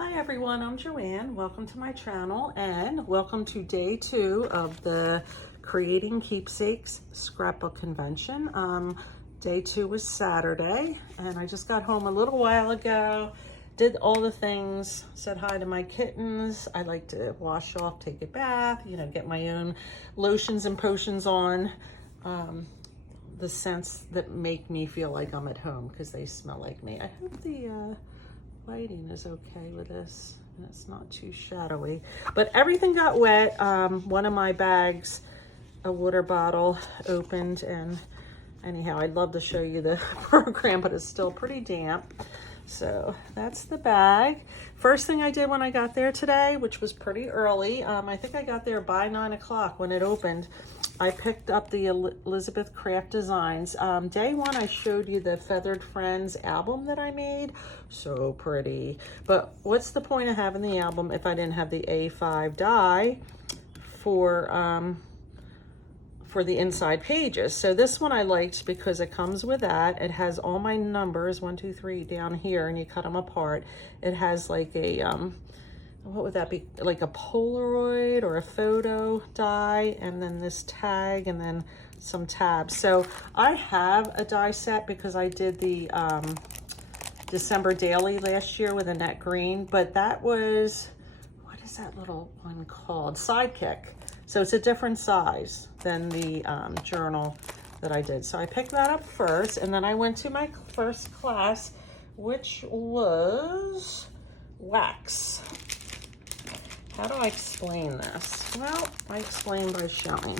Hi everyone, I'm Joanne. Welcome to my channel and welcome to day 2 of the Creating Keepsakes scrapbook convention. Day 2 was Saturday and I just got home a little while ago, did all the things, said hi to my kittens. I like to wash off, take a bath, get my own lotions and potions on. The scents that make me feel like I'm at home because they smell like me. I hope the lighting is okay with this and it's not too shadowy, but everything got wet. One of my bags, a water bottle, opened, and anyhow, I'd love to show you the program, but it's still pretty damp. So that's the bag. First thing I did when I got there today, which was pretty early, I think I got there by 9 o'clock when it opened. I picked up the Elizabeth Craft Designs. Day 1, I showed you the Feathered Friends album that I made. So pretty. But what's the point of having the album if I didn't have the A5 die for the inside pages? So this one I liked because it comes with that. It has all my numbers, 1, 2, 3 down here, and you cut them apart. It has like a, what would that be? Like a Polaroid or a photo die, and then this tag, and then some tabs. So I have a die set because I did the December daily last year with a net green, but that was, what is that little one called? Sidekick. So it's a different size than the journal that I did. So I picked that up first, and then I went to my first class, which was wax. How do I explain this? Well, I explain by showing.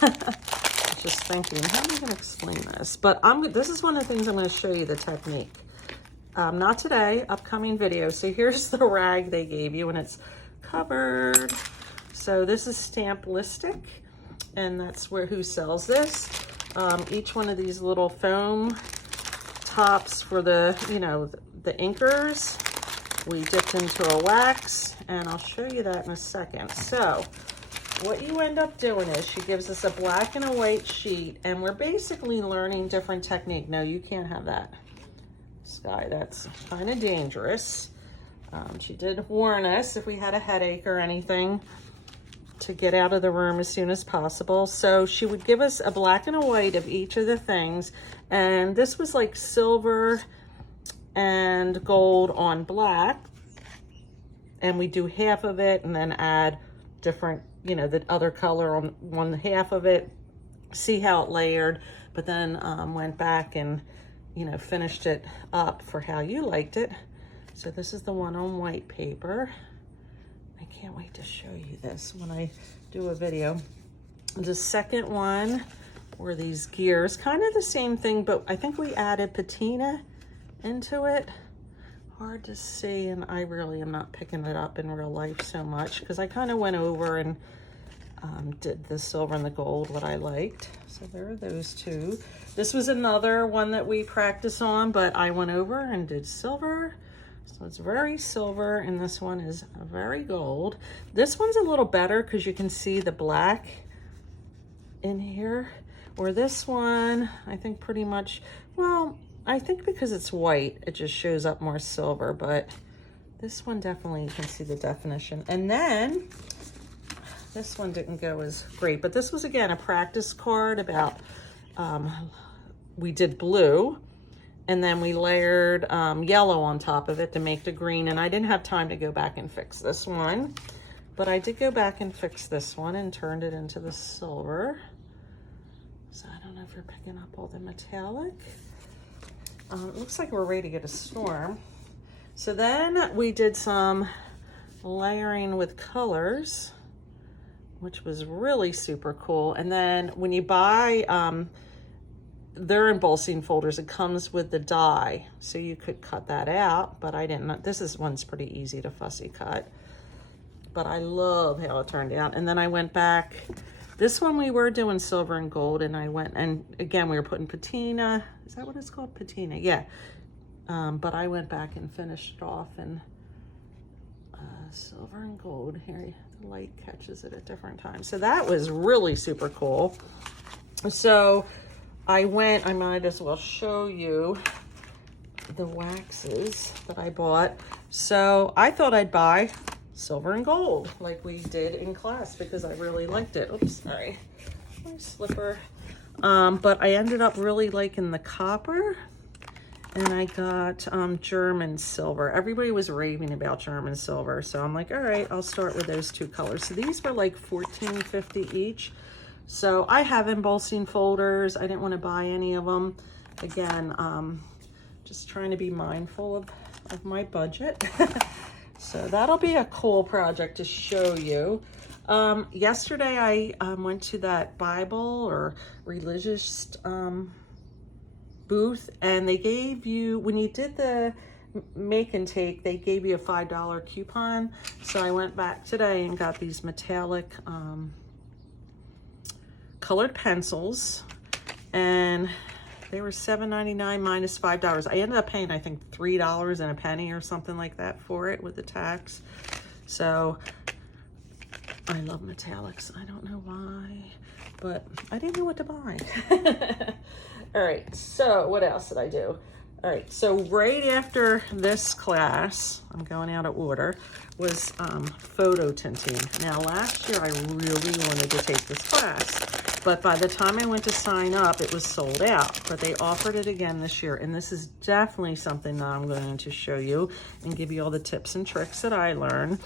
I was just thinking, how am I going to explain this? But this is one of the things I'm going to show you the technique. Not today, upcoming video. So here's the rag they gave you, and it's covered. So this is Stamp-listic, and that's who sells this. Each one of these little foam tops for the, the inkers, we dipped into a wax, and I'll show you that in a second. So what you end up doing is she gives us a black and a white sheet, and we're basically learning different technique. No, you can't have that, Sky. That's kind of dangerous. She did warn us if we had a headache or anything to get out of the room as soon as possible. So she would give us a black and a white of each of the things, and this was like silver and gold on black, and we do half of it and then add different, the other color on one half of it, see how it layered, but then went back and finished it up for how you liked it. So this is the one on white paper. I can't wait to show you this when I do a video. The second one were these gears, kind of the same thing, but I think we added patina into it. Hard to see, and I really am not picking it up in real life so much because I kind of went over and did the silver and the gold, what I liked. So there are those two. This was another one that we practice on, but I went over and did silver. So it's very silver, and this one is very gold. This one's a little better because you can see the black in here, or this one, I think pretty much, well, I think because it's white, it just shows up more silver, but this one definitely, you can see the definition. And then this one didn't go as great, but this was, again, a practice card about, we did blue, and then we layered yellow on top of it to make the green, and I didn't have time to go back and fix this one, but I did go back and fix this one and turned it into the silver. So I don't know if you're picking up all the metallic. It looks like we're ready to get a storm. So then we did some layering with colors, which was really super cool. And then when you buy their embossing folders, it comes with the die, so you could cut that out, but I didn't. One's pretty easy to fussy cut, but I love how it turned out. And then I went back, this one we were doing silver and gold, and I went, and again, we were putting patina. Is that what it's called? Patina, yeah. But I went back and finished off in silver and gold. Here, the light catches it at different times. So that was really super cool. So I might as well show you the waxes that I bought. So I thought I'd buy silver and gold like we did in class because I really liked it. Oops, sorry, my slipper. But I ended up really liking the copper, and I got German silver. Everybody was raving about German silver, so I'm like, all right, I'll start with those two colors. So these were like $14.50 each. So I have embossing folders. I didn't want to buy any of them. Again, just trying to be mindful of my budget. So that'll be a cool project to show you. Yesterday I went to that Bible or religious booth, and they gave you, when you did the make and take, they gave you a $5 coupon. So I went back today and got these metallic colored pencils, and they were $7.99 minus $5. I ended up paying, I think, $3 and a penny or something like that for it with the tax. So I love metallics. I don't know why, but I didn't know what to buy. All right, so what else did I do? All right, so right after this class, I'm going out of order, was photo tinting. Now, last year I really wanted to take this class, but by the time I went to sign up, it was sold out. But they offered it again this year, and this is definitely something that I'm going to show you and give you all the tips and tricks that I learned.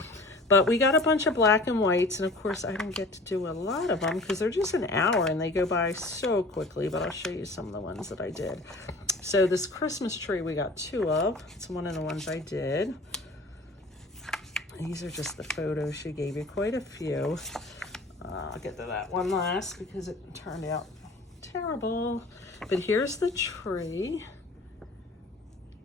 But we got a bunch of black and whites, and of course I didn't get to do a lot of them because they're just an hour and they go by so quickly, but I'll show you some of the ones that I did. So this Christmas tree we got 2 of. It's one of the ones I did. These are just the photos she gave you, quite a few. I'll get to that one last because it turned out terrible. But here's the tree.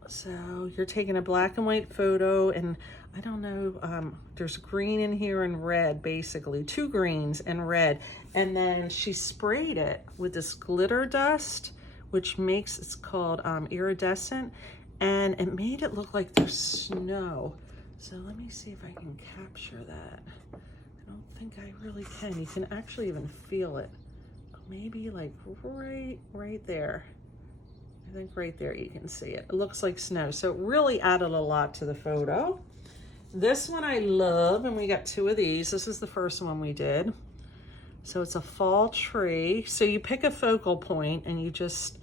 So you're taking a black and white photo, and I don't know, there's green in here and red, basically 2 greens and red. And then she sprayed it with this glitter dust, which makes, it's called iridescent, and it made it look like there's snow. So let me see if I can capture that. I don't think I really can. You can actually even feel it. Maybe like right there. I think right there you can see it. It looks like snow. So it really added a lot to the photo. This one I love, and we got 2 of these. This is the first one we did. So it's a fall tree. So you pick a focal point and you just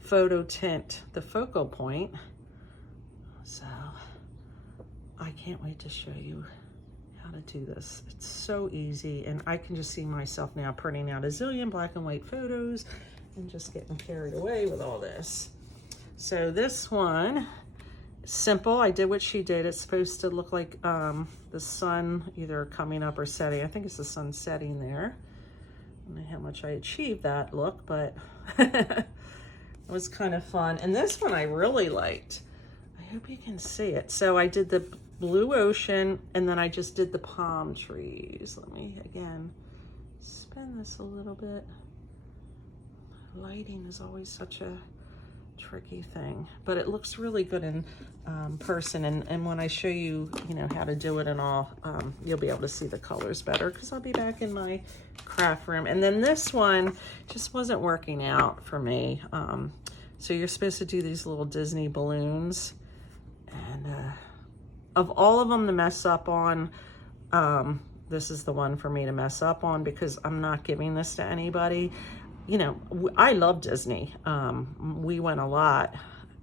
photo tint the focal point. So I can't wait to show you how to do this. It's so easy, and I can just see myself now printing out a zillion black and white photos and just getting carried away with all this. So this one, simple. I did what she did. It's supposed to look like the sun either coming up or setting. I think it's the sun setting there. I don't know how much I achieved that look, but it was kind of fun. And this one I really liked. I hope you can see it. So I did the blue ocean, and then I just did the palm trees. Let me, again, spin this a little bit. Lighting is always such a tricky thing, but it looks really good in person, and when I show you, you know, how to do it and all, you'll be able to see the colors better because I'll be back in my craft room. And then this one just wasn't working out for me. So you're supposed to do these little Disney balloons, and of all of them to mess up on, this is the one for me to mess up on because I'm not giving this to anybody. You know, I love Disney. We went a lot,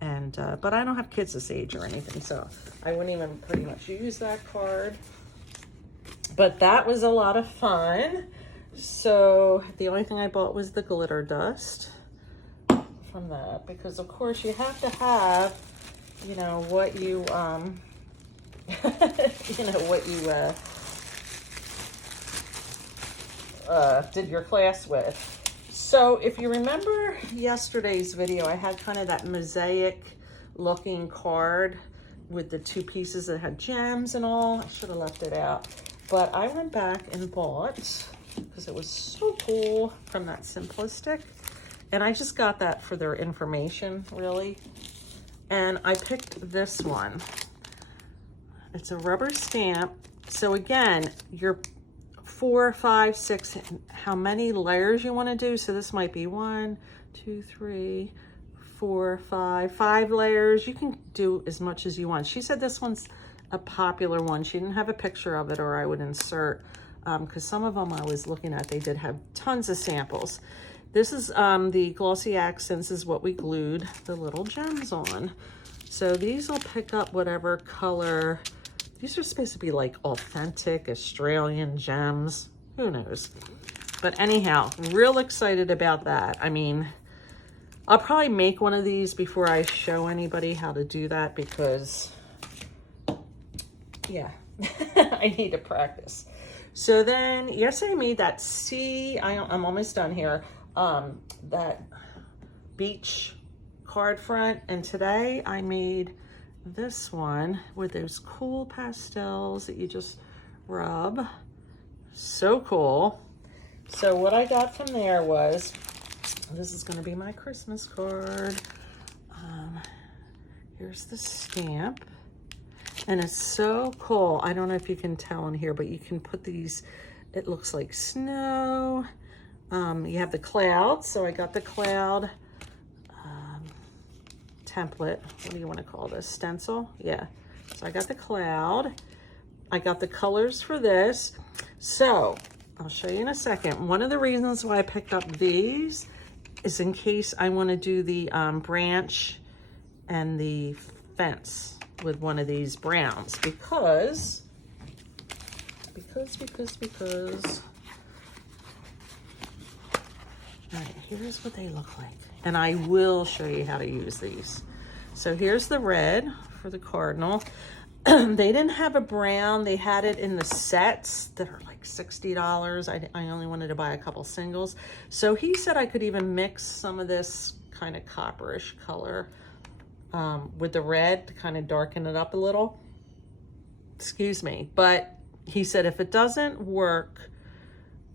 and but I don't have kids this age or anything, so I wouldn't even pretty much use that card. But that was a lot of fun. So the only thing I bought was the glitter dust from that, because of course you have to have, you know, what you, you know, what you did your class with. So if you remember yesterday's video, I had kind of that mosaic looking card with the 2 pieces that had gems and all. I should have left it out. But I went back and bought, because it was so cool, from that Simplistic. And I just got that for their information, really. And I picked this one. It's a rubber stamp. So again, you're 4, 5, 6, how many layers you want to do. So this might be 1, 2, 3, 4, 5 layers. You can do as much as you want. She said this one's a popular one. She didn't have a picture of it, or I would insert, because some of them I was looking at, they did have tons of samples. This is the Glossy Accents is what we glued the little gems on. So these will pick up whatever color. These are supposed to be like authentic Australian gems. Who knows? But anyhow, real excited about that. I mean, I'll probably make one of these before I show anybody how to do that because, yeah, I need to practice. So then, yesterday I made that I'm almost done here, that beach card front. And today I made this one with those cool pastels that you just rub. So cool. So what I got from there was, this is going to be my Christmas card. Here's the stamp. And it's so cool. I don't know if you can tell in here, but you can put these, it looks like snow. You have the clouds. So I got the cloud template. What do you want to call this? Stencil? Yeah. So I got the cloud. I got the colors for this. So I'll show you in a second. One of the reasons why I picked up these is in case I want to do the branch and the fence with one of these browns, because all right, here's what they look like, and I will show you how to use these. So here's the red for the cardinal. They didn't have a brown. They had it in the sets that are like $60. I only wanted to buy a couple singles. So he said I could even mix some of this kind of copperish color with the red to kind of darken it up a little. Excuse me. But he said if it doesn't work,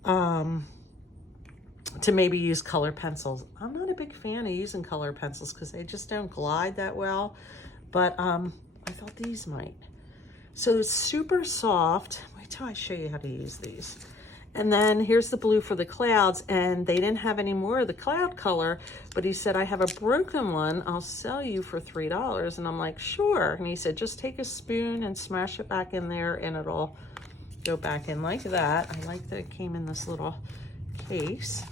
to maybe use color pencils. I'm not a big fan of using color pencils because they just don't glide that well. But I thought these might. So it's super soft. Wait till I show you how to use these. And then here's the blue for the clouds, and they didn't have any more of the cloud color, but he said, I have a broken one. I'll sell you for $3. And I'm like, sure. And he said, just take a spoon and smash it back in there and it'll go back in like that. I like that it came in this little case.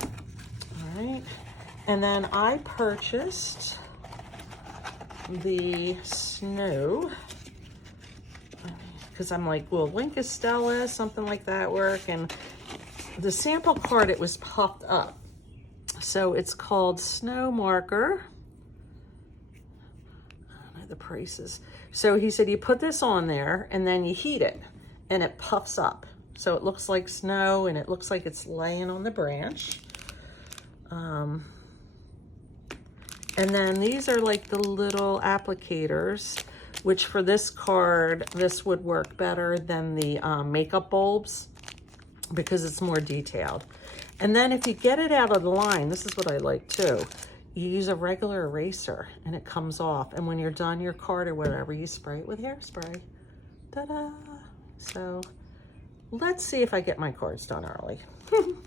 All right. And then I purchased the snow, because I'm like, will Lancaster, something like that work? And the sample card, it was puffed up. So it's called Snow Marker. I don't know the prices. So he said you put this on there and then you heat it and it puffs up. So it looks like snow and it looks like it's laying on the branch. And then these are like the little applicators, which for this card, this would work better than the makeup bulbs because it's more detailed. And then if you get it out of the line, this is what I like too. You use a regular eraser and it comes off. And when you're done your card or whatever, you spray it with hairspray. Ta-da! So let's see if I get my cards done early.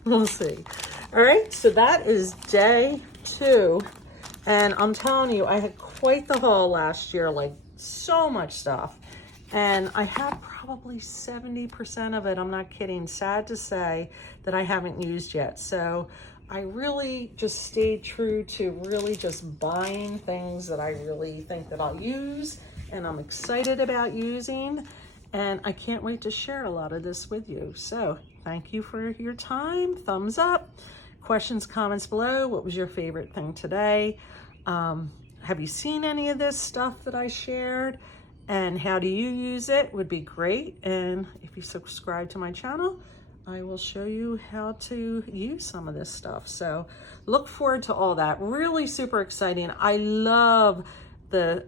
We'll see. All right, so that is day 2. And I'm telling you, I had quite the haul last year, like so much stuff. And I have probably 70% of it, I'm not kidding, sad to say, that I haven't used yet. So I really just stayed true to really just buying things that I really think that I'll use and I'm excited about using. And I can't wait to share a lot of this with you. So thank you for your time. Thumbs up. Questions, comments below. What was your favorite thing today? Have you seen any of this stuff that I shared? And how do you use it? Would be great. And if you subscribe to my channel, I will show you how to use some of this stuff. So look forward to all that. Really super exciting. I love the,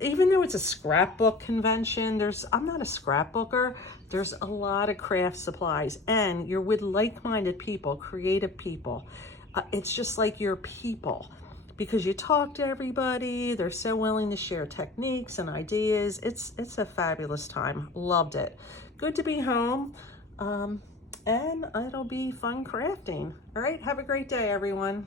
even though it's a scrapbook convention, I'm not a scrapbooker. There's a lot of craft supplies and you're with like-minded people, creative people. It's just like your people. Because you talk to everybody, they're so willing to share techniques and ideas. It's a fabulous time. Loved it. Good to be home, and it'll be fun crafting. All right, have a great day, everyone.